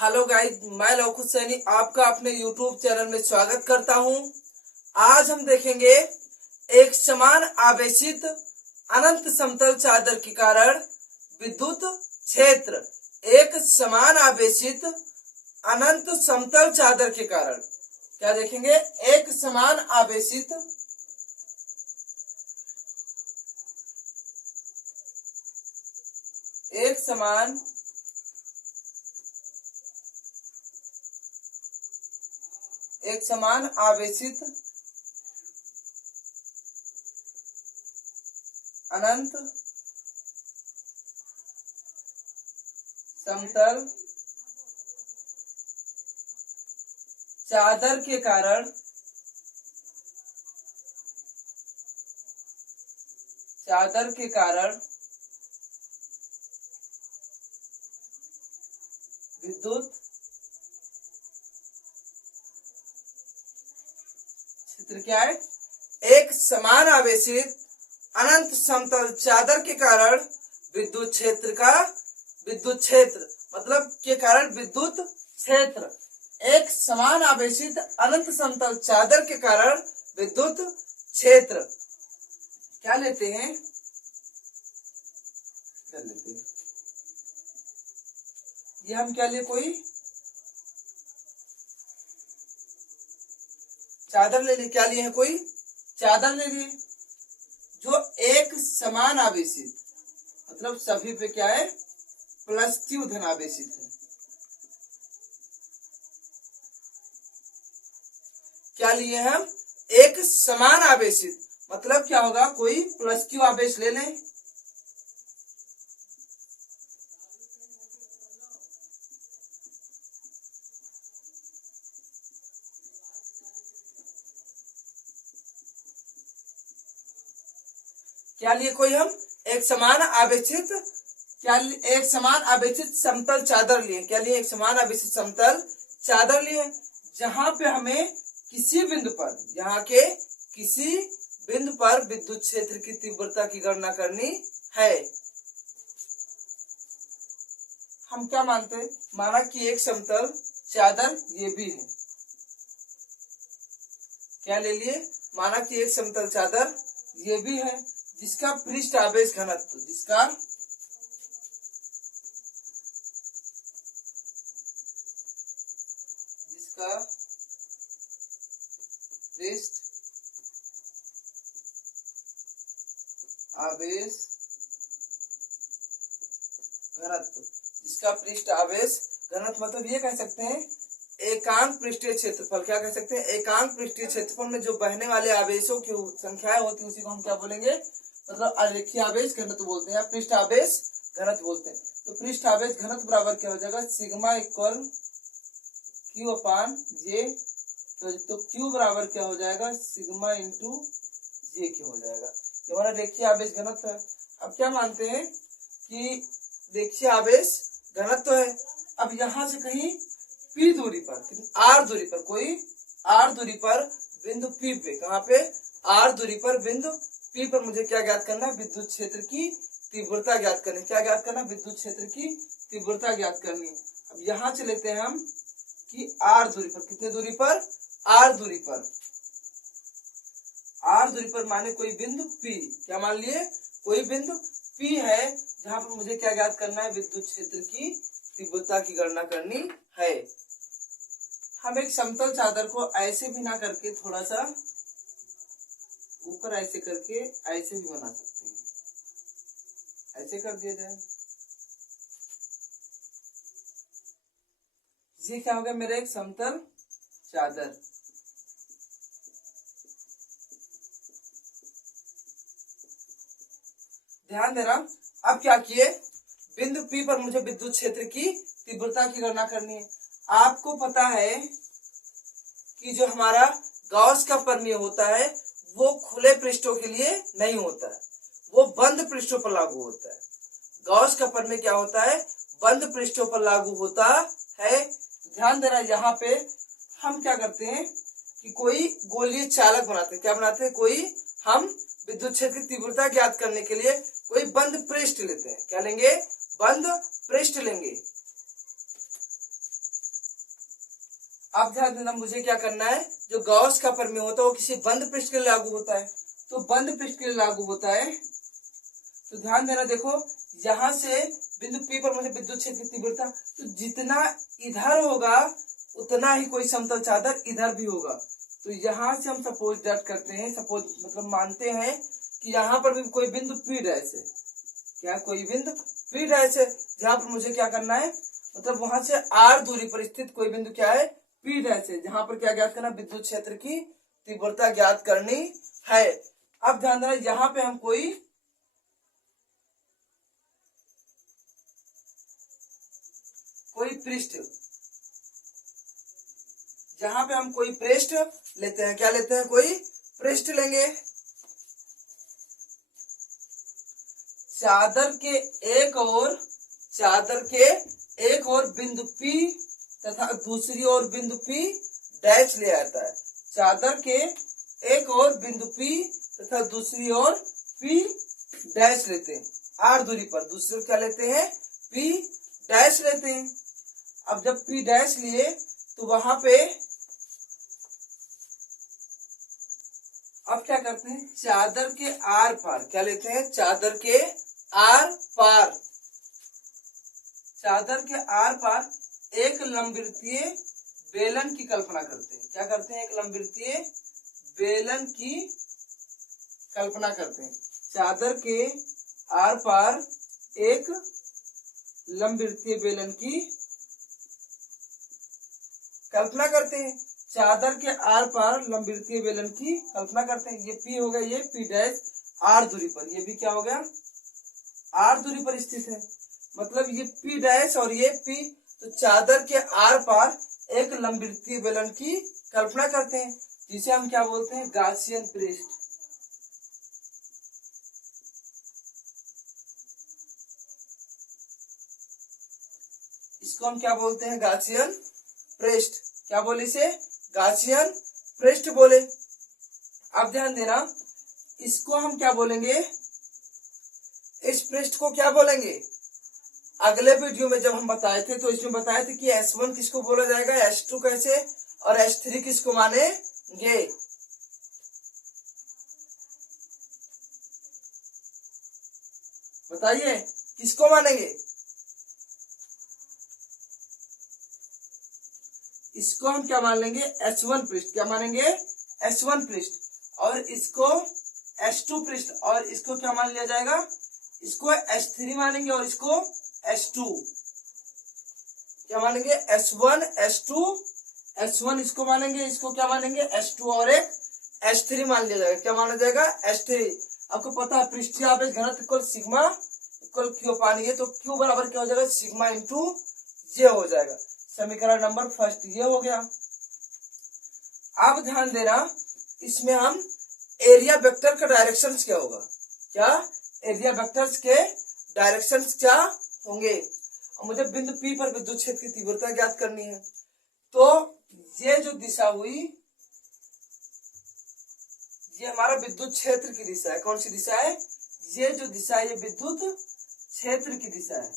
Hello guys, मैं लौकुश सैनी आपका अपने यूट्यूब चैनल में स्वागत करता हूं। आज हम देखेंगे एक समान आवेशित अनंत समतल चादर के कारण विद्युत क्षेत्र। एक समान आवेशित अनंत समतल चादर के कारण क्या देखेंगे? एक समान आवेशित एक समान आवेशित अनंत समतल चादर के कारण विद्युत क्षेत्र क्या है? एक समान आवेशित अनंत समतल चादर के कारण विद्युत क्षेत्र मतलब के कारण विद्युत क्षेत्र। एक समान आवेशित अनंत समतल चादर के कारण विद्युत क्षेत्र क्या लेते हैं? ये हम क्या लिए? कोई चादर ले लिए। क्या लिए हैं? कोई चादर ले लिए जो एक समान आवेशित मतलब सभी पे क्या है? प्लस क्यू धन आवेशित है। क्या लिए हम? एक समान आवेशित मतलब क्या होगा? कोई प्लस क्यू आवेश ले लें। क्या लिए कोई हम? एक समान आवेशित समतल चादर लिए। क्या लिए? एक समान आवेशित समतल चादर लिए जहां पे हमें किसी बिंदु पर विद्युत क्षेत्र की तीव्रता की गणना करनी है। हम क्या मानते हैं? माना कि एक समतल चादर ये भी है। क्या ले लिए? माना कि एक समतल चादर ये भी है जिसका पृष्ठ आवेश घनत्व पृष्ठ आवेश घनत्व मतलब ये कह सकते हैं एकांक पृष्ठीय क्षेत्रफल। क्या कह सकते हैं? एकांक पृष्ठीय क्षेत्रफल में जो बहने वाले आवेशों की संख्याएं होती है उसी को हम क्या बोलेंगे? मतलब आलेखीय आवेश घनत्व बोलते हैं या पृष्ठ आवेश घनत्व बोलते हैं। तो पृष्ठ आवेश घनत्व बराबर क्या हो जाएगा? सिग्मा इक्वल क्यू अपान जे। तो क्यू बराबर क्या हो जाएगा? सिग्मा इंटू जे क्यू हो जाएगा। ये हमारा रेखीय आवेश घनत्व है। अब क्या मानते हैं कि रेखीय आवेश घनत्व है। अब यहां से कहीं P दूरी पर, R दूरी पर, कोई R दूरी पर बिंदु P पे, कहां पे? R दूरी पर बिंदु P पर मुझे क्या ज्ञात करना है? विद्युत क्षेत्र की तीव्रता ज्ञात करनी। क्या ज्ञात करना? विद्युत क्षेत्र की तीव्रता ज्ञात करनी है। अब यहां से लेते हैं हम कि R दूरी पर, कितने दूरी पर? R दूरी पर माने कोई बिंदु P। क्या मान लिए? कोई बिंदु P है जहां पर मुझे क्या ज्ञात करना है? विद्युत क्षेत्र की तीव्रता की गणना करनी है। हम एक समतल चादर को ऐसे भी ना करके थोड़ा सा ऊपर ऐसे करके ऐसे भी बना सकते हैं। ऐसे कर दिया जाए। ये क्या हो गया? मेरा एक समतल चादर। ध्यान देना। अब क्या किए? बिंदु P पर मुझे विद्युत क्षेत्र की तीव्रता की गणना करनी है। आपको पता है कि जो हमारा गॉस का प्रमेय होता है वो खुले पृष्ठों के लिए नहीं होता है, वो बंद पृष्ठों पर लागू होता है। गॉस का प्रमेय क्या होता है? बंद पृष्ठों पर लागू होता है। ध्यान देना, यहाँ पे हम क्या करते हैं कि कोई गोलीय चालक बनाते हैं। क्या बनाते हैं? कोई हम विद्युत क्षेत्र की तीव्रता ज्ञात करने के लिए कोई बंद पृष्ठ लेते हैं। क्या लेंगे? बंद पृष्ठ लेंगे। अब ध्यान देना, मुझे क्या करना है, जो गॉस का प्रमेय होता है वो किसी बंद पृष्ठ के लिए लागू होता है, तो बंद पृष्ठ के लिए लागू होता है। तो ध्यान देना, देखो यहाँ से बिंदु P पर मुझे विद्युत क्षेत्र की तीव्रता, तो जितना इधर होगा उतना ही कोई समतल चादर इधर भी होगा। तो यहाँ से हम सपोज डैट करते हैं, सपोज मतलब मानते हैं कि यहाँ पर भी कोई बिंदु P डैश है, क्या कोई बिंदु P डैश है, जहाँ पर मुझे क्या करना है, मतलब वहां से r दूरी पर स्थित कोई बिंदु क्या है, P डैश है, जहां पर क्या ज्ञात करना, विद्युत क्षेत्र की तीव्रता ज्ञात करनी है। अब ध्यान देना, यहाँ पे हम कोई पृष्ठ, जहां पे हम कोई पृष्ठ लेते हैं, क्या लेते हैं, कोई पृष्ठ लेंगे, चादर के एक और बिंदु P तथा दूसरी ओर बिंदु P डैश ले आता है। चादर के एक और बिंदु P तथा दूसरी ओर P डैश लेते हैं, r दूरी पर, दूसरी ओर क्या लेते हैं, P डैश लेते हैं। अब जब P डैश लिए तो वहां पे अब क्या करते हैं, चादर के आर पार क्या लेते हैं, चादर के आर पार, चादर के आर पार एक लंबवृत्तीय बेलन की कल्पना करते हैं। क्या करते हैं, एक लंबवृत्तीय बेलन की कल्पना करते हैं। चादर के आर पार एक लंबवृत्तीय बेलन की कल्पना करते हैं। चादर के आर पार लंबवृत्तीय बेलन की कल्पना करते हैं। ये P हो गया, ये P डैश r दूरी पर, ये भी क्या हो गया, r दूरी पर स्थित है, मतलब ये P डैश और ये P, तो चादर के आर पार एक लंबवृत्तीय बेलन की कल्पना करते हैं, जिसे हम क्या बोलते हैं, गाउसियन पृष्ठ। इसको हम क्या बोलते हैं, गाउसियन पृष्ठ। क्या बोले इसे, गाउसियन पृष्ठ बोले। अब ध्यान देना, इसको हम क्या बोलेंगे, इस पृष्ठ को क्या बोलेंगे, अगले वीडियो में जब हम बताए थे तो इसमें बताए थे कि S1 किसको बोला जाएगा, S2 कैसे और S3 किसको मानेंगे। बताइए किसको मानेंगे, इसको हम क्या मान लेंगे, S1 पृष्ठ, क्या मानेंगे, S1 पृष्ठ, और इसको S2 पृष्ठ, और इसको क्या मान लिया जाएगा, इसको S3 मानेंगे, और इसको S2 क्या मानेंगे, S1 S2, S1 इसको मानेंगे, इसको क्या मानेंगे, S2, और एक S3 मान लिया जाएगा। क्या माना जाएगा, S3। आपको पता है पृष्ठीय आवेश घनत्व इक्वल सिग्मा इक्वल क्यू पानी है, तो क्यू बराबर क्या हो जाएगा, सिग्मा इंटू जे हो जाएगा। समीकरण नंबर फर्स्ट ये हो गया। अब ध्यान देना, इसमें हम एरिया वेक्टर का डायरेक्शंस क्या होगा, क्या एरिया वेक्टर्स के डायरेक्शंस क्या होंगे। और मुझे बिंदु P पर विद्युत क्षेत्र की तीव्रता ज्ञात करनी है, तो ये जो दिशा हुई, ये हमारा विद्युत क्षेत्र की दिशा है। कौन सी दिशा है, ये जो दिशा है ये विद्युत क्षेत्र की दिशा है।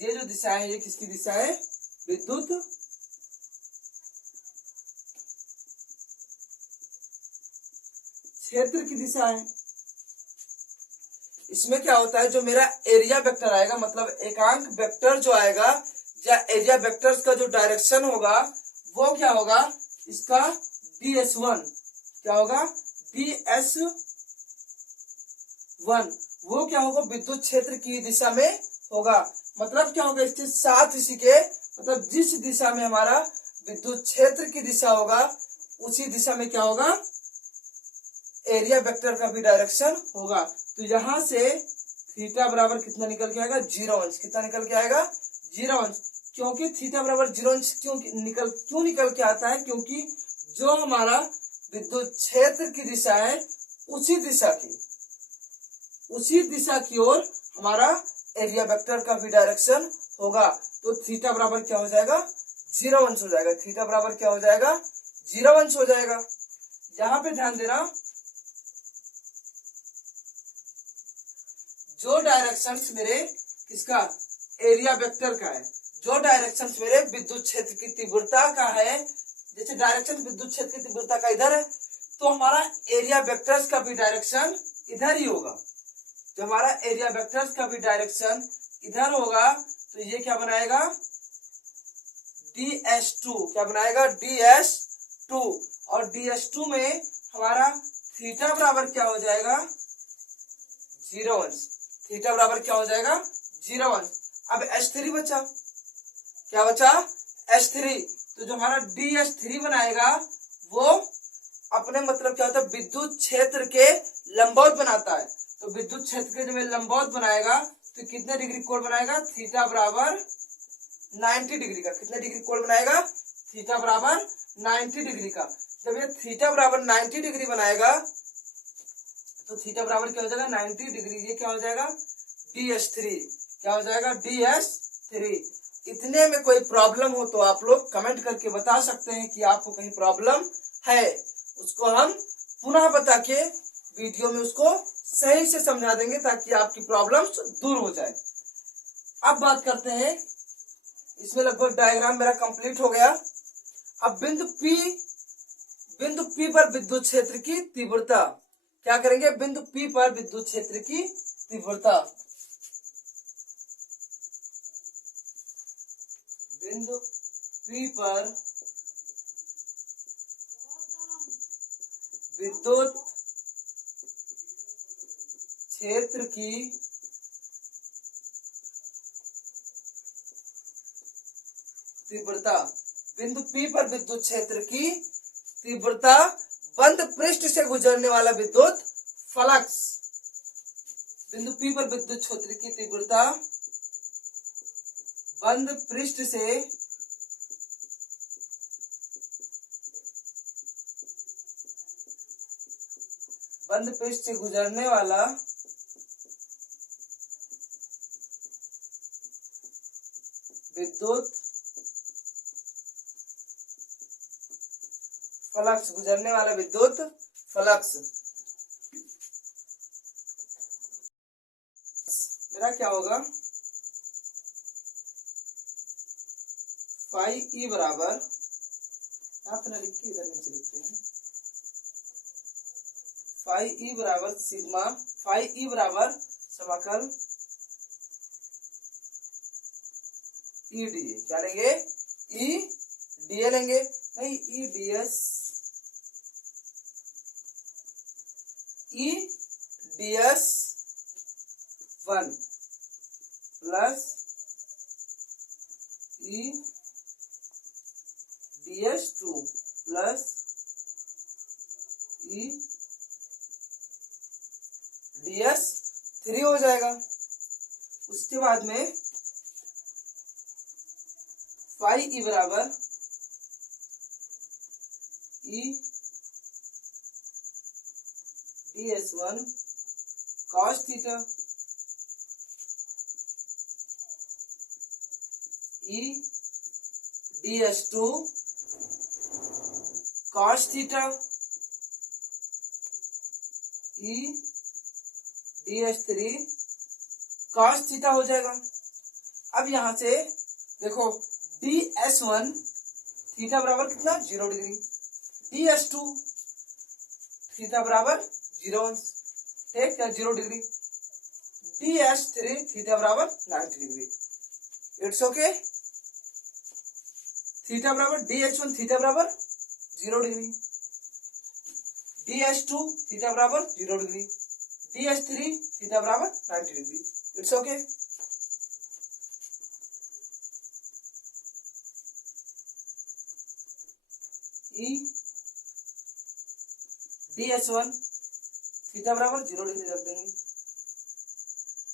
ये जो दिशा है ये किसकी दिशा है, विद्युत क्षेत्र की दिशा है। इसमें क्या होता है, जो मेरा एरिया वेक्टर आएगा, मतलब एकांक वेक्टर जो आएगा, या एरिया वेक्टर्स का जो डायरेक्शन होगा वो क्या होगा, इसका ds1 क्या होगा, ds1 वो क्या होगा, विद्युत क्षेत्र की दिशा में होगा। मतलब क्या होगा, इसके साथ इसी के, मतलब जिस दिशा में हमारा विद्युत क्षेत्र की दिशा होगा उसी दिशा में क्या होगा, एरिया वेक्टर का भी डायरेक्शन होगा। तो यहां से थीटा बराबर कितना निकल के आएगा, 0 अंश। कितना निकल के आएगा, 0 अंश। क्योंकि थीटा बराबर 0 अंश क्यों निकल के आता है, क्योंकि जो हमारा विद्युत क्षेत्र की दिशा है उसी दिशा की ओर हमारा एरिया वेक्टर का भी डायरेक्शन होगा। तो थीटा बराबर क्या हो जाएगा, 0 अंश हो जाएगा। थीटा बराबर क्या हो जाएगा, 0 अंश हो जाएगा। यहाँ पे ध्यान देना, जो डायरेक्शंस मेरे किसका, एरिया वेक्टर का है, जो डायरेक्शन मेरे विद्युत क्षेत्र की तीव्रता का है, जैसे डायरेक्शन विद्युत क्षेत्र की तीव्रता का इधर है, तो हमारा एरिया वेक्टर्स का भी डायरेक्शन इधर ही होगा। जो हमारा एरिया वेक्टर्स का भी डायरेक्शन इधर होगा, तो ये क्या बनाएगा, DS2, क्या बनाएगा, DS2। और DS2 में हमारा थीटा बराबर क्या हो जाएगा, 0 थीटा बराबर क्या हो जाएगा, 0 अब H3 बचा, क्या बचा, H3। तो जो हमारा DS3 बनाएगा वो अपने मतलब क्या होता है, विद्युत क्षेत्र के लंबवत बनाता है। तो विद्युत क्षेत्र के जब लंबवत बनाएगा तो कितने डिग्री कोण बनाएगा, थीटा बराबर 90 डिग्री का। कितने डिग्री कोण बनाएगा, थीटा बराबर 90 डिग्री का। जब ये थीटा बराबर 90 डिग्री बनाएगा तो थीटा बराबर क्या हो जाएगा, 90 डिग्री। ये क्या हो जाएगा, DS3, क्या हो जाएगा, DS3। इतने में कोई प्रॉब्लम हो तो आप लोग कमेंट करके बता सकते हैं कि आपको कहीं प्रॉब्लम है, उसको हम पुनः बता के वीडियो में उसको सही से समझा देंगे ताकि आपकी प्रॉब्लम्स दूर हो जाए। अब बात करते हैं, इसमें लगभग डायग्राम मेरा कंप्लीट हो गया। अब बिंदु P पर विद्युत क्षेत्र की तीव्रता क्या करेंगे, बिंदु P पर विद्युत क्षेत्र की तीव्रता, बिंदु P पर विद्युत क्षेत्र की तीव्रता, बिंदु P पर विद्युत क्षेत्र की तीव्रता बंद पृष्ठ से गुजरने वाला विद्युत फ्लक्स। बिंदु P पर विद्युत क्षेत्र की तीव्रता बंद पृष्ठ से गुजरने वाला विद्युत फ्लक्स, गुजरने वाला विद्युत फ्लक्स मेरा क्या होगा, फाई ई बराबर, यहाँ पे ना लिख के इधर नीचे लिखते हैं, फाई ई बराबर सिग्मा, फाई ई बराबर समाकल ई डी ए। क्या लेंगे, ई डी ए लेंगे, नहीं E D S, E D S 1 plus E D S 2 plus E D S 3 हो जाएगा। उसके बाद में फाई ई बराबर E D S 1 cos theta E D S 2 cos theta E D S 3 cos theta हो जाएगा। अब यहां से देखो DS1 थीटा बराबर कितना, 0 डिग्री, DS2 थीटा बराबर 0 ठीक है, 0 डिग्री, DS3 थीटा बराबर 90 डिग्री। It's okay. थीटा बराबर DS1 थीटा बराबर 0 डिग्री, DS2 थीटा बराबर 0 डिग्री, DS3 थीटा बराबर 90 degree. It's okay. E DS1 theta बराबर 0 डिग्री रख देंगे,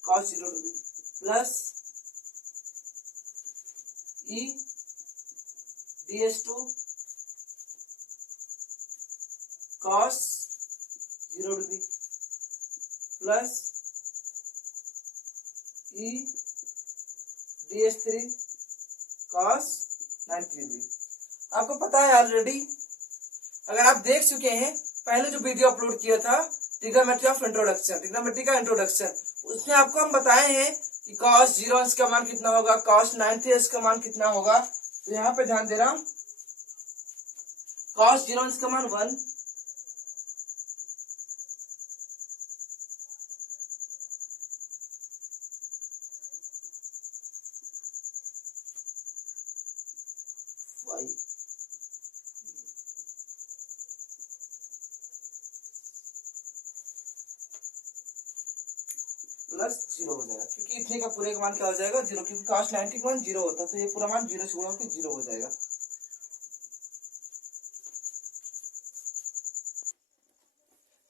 cos 0 डिग्री प्लस ई DS2 cos 0 डिग्री प्लस ई DS3 cos 90 डिग्री। आपको पता है ऑलरेडी, अगर आप देख चुके हैं पहले जो वीडियो अपलोड किया था ट्रिग्नोमेट्री ऑफ इंट्रोडक्शन, ट्रिग्नोमेट्री का इंट्रोडक्शन, उसमें आपको हम बताए हैं कि cos 0 अंश का मान कितना होगा, cos 90 अंश का मान कितना होगा। तो यहाँ पे ध्यान देना, cos 0 अंश का मान 1, प्लस 0 हो जाएगा, क्योंकि इतने का पूरे का मान क्या हो जाएगा 0, क्योंकि cos 90 का मान 0 होता है, तो ये पूरा मान 0 से गुणा होकर 0 हो जाएगा।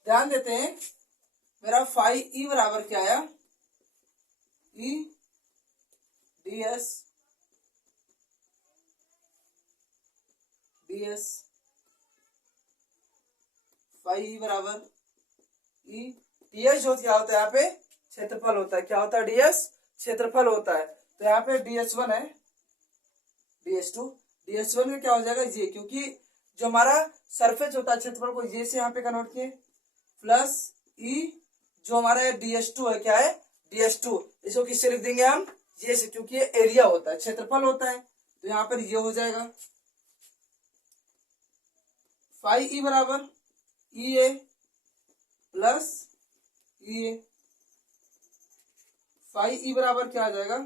ध्यान देते हैं, मेरा फाई ई बराबर क्या आया, ई ds फाई ई बराबर ई ds जो क्या होता है यहाँ पे क्षेत्रफल होता है, क्या होता है ds क्षेत्रफल होता है। तो यहाँ पे ds1 है, ds2 का क्या हो जाएगा ये, क्योंकि जो हमारा सरफेस होता है क्षेत्रफल को ये से यहाँ पे कन्वर्ट किए, प्लस ई जो हमारा ds2 है, क्या है ds2, इसको किससे लिख देंगे हम ये से, क्योंकि ये एरिया होता है क्षेत्रफल होता है, तो यहाँ पर ये हो जाएगा फाई ई बराबर ई ए प्लस ई ए। फाई ई बराबर क्या आ जाएगा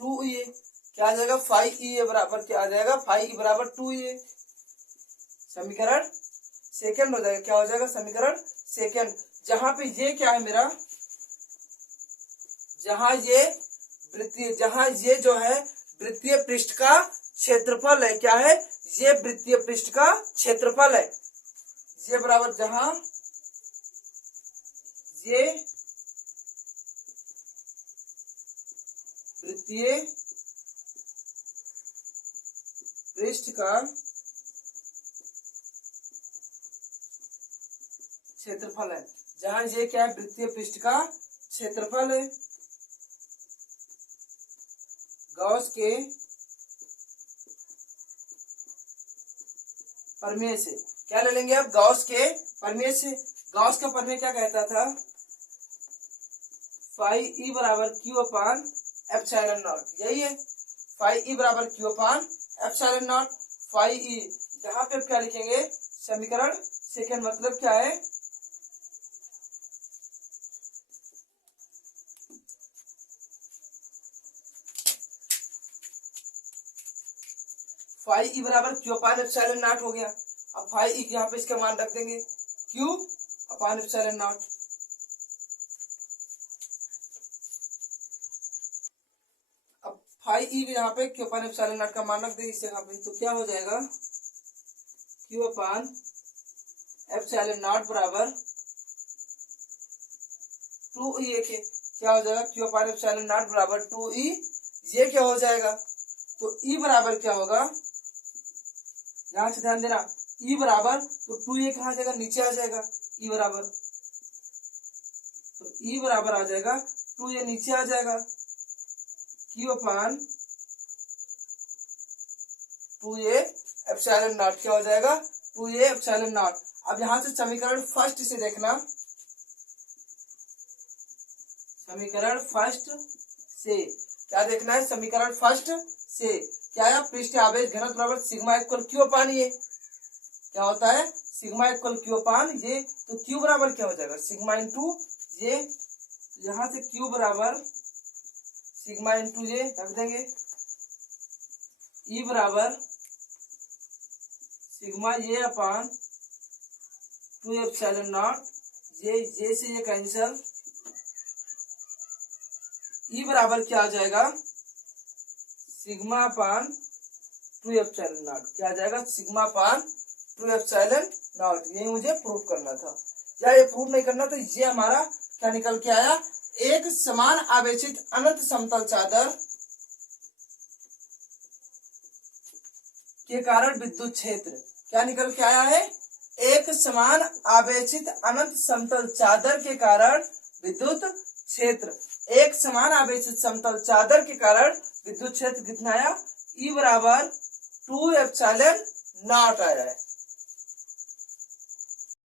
2e, क्या आ जाएगा फाई ई बराबर क्या आ जाएगा, फाई ई बराबर 2e, समीकरण सेकंड हो जाएगा, क्या हो जाएगा समीकरण सेकंड। जहां पे ये क्या है मेरा, जहां ये जो है वृत्तीय पृष्ठ का क्षेत्रफल है, क्या है ये वृत्तीय पृष्ठ का क्षेत्रफल है, ये बराबर जहां ये वृत्तीय पृष्ठ का क्षेत्रफल है, जहां ये क्या है वृत्तीय पृष्ठ का क्षेत्रफल है, गॉस के प्रमेय से, क्या ले लेंगे आप गॉस के प्रमेय से। गॉस का प्रमेय क्या कहता था, फाई ई बराबर क्यू अपान एप्सिलॉन नॉट, यही है फाई ई बराबर Q upon epsilon naught. Phi E यहाँ पे आप क्या लिखेंगे समीकरण सेकंड, मतलब क्या है फाई ई बराबर क्यू अपान एप्सिलॉन नॉट हो गया। अब फाई ई यहाँ पे इसका मान रख देंगे क्यू अपान एप्सिलॉन नॉट। अब फाई ई यहाँ पे क्यू अपान एप्सिलॉन नॉट का मान रख देंगे इससे यहाँ पे, तो क्या हो जाएगा क्यू अपान एप्सिलॉन नॉट बराबर 2e के, क्या हो जाएगा क्यू अपान एप्सिलॉन नॉट बराबर 2e, ये क्या हो जाएगा, तो e बराबर क्या होगा, यहां से ध्यान देना e बराबर, तो 2a कहां जाएगा नीचे आ जाएगा, e बराबर, तो e बराबर आ जाएगा 2a नीचे आ जाएगा, Q upon 2a epsilon not, क्या हो जाएगा 2a एप्सिलॉन नॉट। अब यहां से समीकरण फर्स्ट से देखना, समीकरण फर्स्ट से क्या देखना है, समीकरण फर्स्ट से क्या है पृष्ठ आवेश घनत्व बराबर सिग्मा इक्वल क्यू अपान ये, क्या होता है सिग्मा इक्वल क्यू अपान ये, तो क्यू बराबर क्या हो जाएगा सिग्मा इंटू ये, यहां से क्यू बराबर सिग्मा इंटू ये रख देंगे, ई बराबर सिग्मा ये अपान 2 एप्सिलॉन नॉट, ये से ये कैंसिल, ई बराबर क्या आ जाएगा सिग्मा अपान 2 एप्सिलॉन नॉट, क्या आ जाएगा सिग्मा अपान 2 एप्सिलॉन नॉट। यही मुझे प्रूव करना था, या ये प्रूव नहीं करना, तो ये हमारा क्या निकल के आया, एक समान आवेशित अनंत समतल चादर के कारण विद्युत क्षेत्र, क्या निकल के आया है, एक समान आवेशित अनंत समतल चादर के कारण विद्युत क्षेत्र, एक समान आवेशित समतल चादर के कारण विद्युत क्षेत्र कितना आया, ई बराबर 2 एप्सिलॉन नॉट आया है।